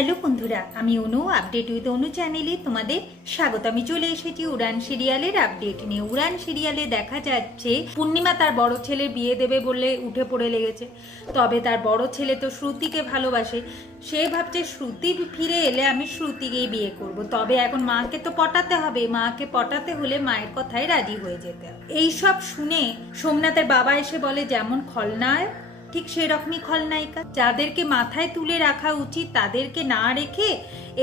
Hello বন্ধুরা, আমি অনু update with অনু চ্যানেলে তোমাদের স্বাগত। আমি চলে এসেছি উড়ান সিরিয়ালের আপডেট নিয়ে। উড়ান সিরিয়ালে দেখা যাচ্ছে, পূর্ণিমা তার বড় ছেলে বিয়ে দেবে বলে উঠে পড়ে লেগেছে। তবে তার বড় ছেলে তো শ্রুতিকে ভালোবাসে। সে ভাবছে, শ্রুতি ফিরে এলে আমি শ্রুতিকেই বিয়ে করব। তবে এখন মাকে তো পটাতে হবে। মাকে পটাতে হলে মায়ের কথায় রাজি হয়ে যেতে হবে। এইসব শুনে সোমনাথের বাবা এসে বলে, যেমন খলনায়ক ঠিক সেরকমই খলনায়িকা। যাদেরকে মাথায় তুলে রাখা উচিত, তাদেরকে না রেখে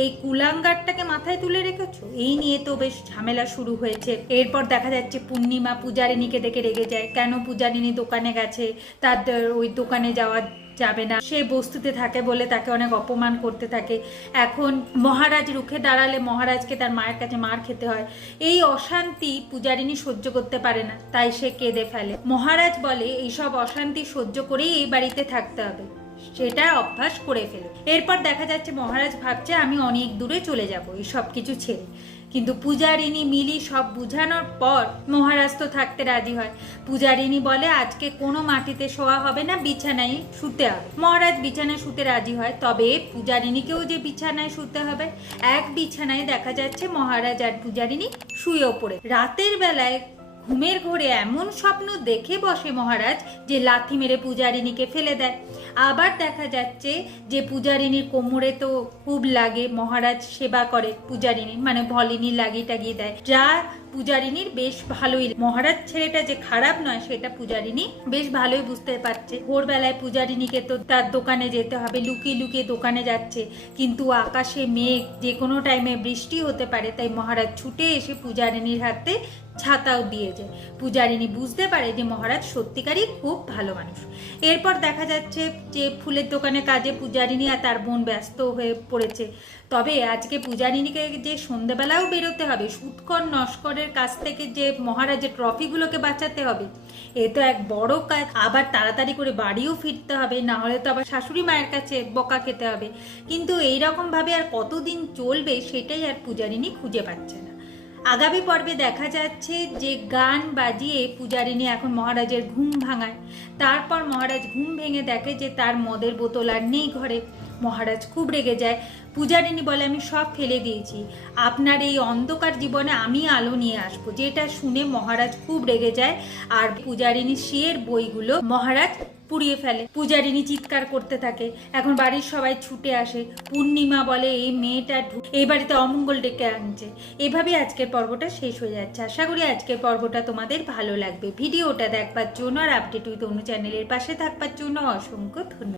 এই কুলাঙ্গারটাকে মাথায় তুলে রেখেছ? এই নিয়ে তো বেশ ঝামেলা শুরু হয়েছে। এরপর দেখা যাচ্ছে পূর্ণিমা পূজারিনীকে দেখে রেগে যায়। কেন পূজারিনী দোকানে গেছে? তার ওই দোকানে যাওয়া যাবে না। সে বস্তুতে থাকে বলে তাকে অনেক অপমান করতে থাকে। এখন মহারাজ রুখে দাঁড়ালে মহারাজকে তার মায়ের কাছে মার খেতে হয়। এই অশান্তি পূজারিনী সহ্য করতে পারে না, তাই সে কেঁদে ফেলে। মহারাজ বলে, এইসব অশান্তি সহ্য করেই এই বাড়িতে থাকতে হবে। সেটা অভ্যাস করে ফেলো। এরপর দেখা যাচ্ছে মহারাজ ভাবছে, আমি অনেক দূরে চলে যাব এই সব কিছু ছেড়ে। কিন্তু পূজারিনী মিলি সব বুঝানোর পর মহারাজ তো থাকতে রাজি হয়। পূজারিনী বলে, আজকে কোনো মাটিতে শোয়া হবে না, বিছানায় শুতে হবে। মহারাজ বিছানায় শুতে রাজি হয়। তবে পূজারিনীকেও যে বিছানায় শুতে হবে, এক বিছানায় দেখা যাচ্ছে মহারাজ আর পূজারিনী শুয়েও পড়ে। রাতের বেলায় ঘুমের ঘোরে এমন স্বপ্ন দেখে বসে মহারাজ যে লাথি মেরে পূজারিণীকে ফেলে দেয়। আবার দেখা যাচ্ছে যে পূজারিণীর কোমরে তো খুব লাগে, মহারাজ সেবা করে পূজারিনী মানে ভলিনী লাগিয়ে টাগিয়ে দেয়। যা পূজারিনীর বেশ ভালোই মহারাজ ছেলেটা যে খারাপ নয়, সেটা পূজারিনী বেশ ভালোই বুঝতে পারছে। ভোরবেলায় পূজারিনীকে তো তার দোকানে যেতে হবে, লুকিয়ে লুকিয়ে দোকানে যাচ্ছে। কিন্তু আকাশে মেঘ, যে কোনো টাইমে বৃষ্টি হতে পারে, তাই মহারাজ ছুটে এসে পূজারিনীর হাতে ছাতাও দিয়ে যায় পূজারিনী বুঝতে পারে যে মহারাজ সত্যিকারই খুব ভালো মানুষ। এরপর দেখা যাচ্ছে যে ফুলের দোকানে কাজে পূজারিনী আর তার বোন ব্যস্ত হয়ে পড়েছে। তবে আজকে পূজারিনীকে যে সন্ধেবেলাও বেরোতে হবে, সুৎকর নস্করের কাছ থেকে যে মহারাজের ট্রফিগুলোকে বাঁচাতে হবে, এ তো এক বড় কাজ আবার তাড়াতাড়ি করে বাড়িও ফিরতে হবে, না হলে তো আবার শাশুড়ি মায়ের কাছে বকা খেতে হবে। কিন্তু এইরকম ভাবে আর কতদিন চলবে সেটাই আর পূজারিনী খুঁজে পাচ্ছে না। আগামী পর্বে দেখা যাচ্ছে যে গান বাজিয়ে পূজারিনী এখন মহারাজের ঘুম ভাঙায়। তারপর মহারাজ ঘুম ভেঙে দেখে যে তার মদের বোতল আর নেই ঘরে। মহারাজ খুব রেগে যায়। পূজারিনী বলে, আমি সব ফেলে দিয়েছি। আপনার এই অন্ধকার জীবনে আমি আলো নিয়ে আসব। যেটা শুনে মহারাজ খুব রেগে যায়। আর পূজারিনী শিয়ের বইগুলো মহারাজ পুড়িয়ে ফেলে। পূজারিনী চিৎকার করতে থাকে। এখন বাড়ির সবাই ছুটে আসে। পূর্ণিমা বলে, এই মেয়েটা এই বাড়িতে অমঙ্গল ডেকে আনছে। এভাবে আজকের পর্বটা শেষ হয়ে যাচ্ছে। আশা করি আজকের পর্বটা তোমাদের ভালো লাগবে। ভিডিওটা দেখবার জন্য আর আপডেট উইথ অনু চ্যানেলের পাশে থাকবার জন্য অসংখ্য ধন্যবাদ।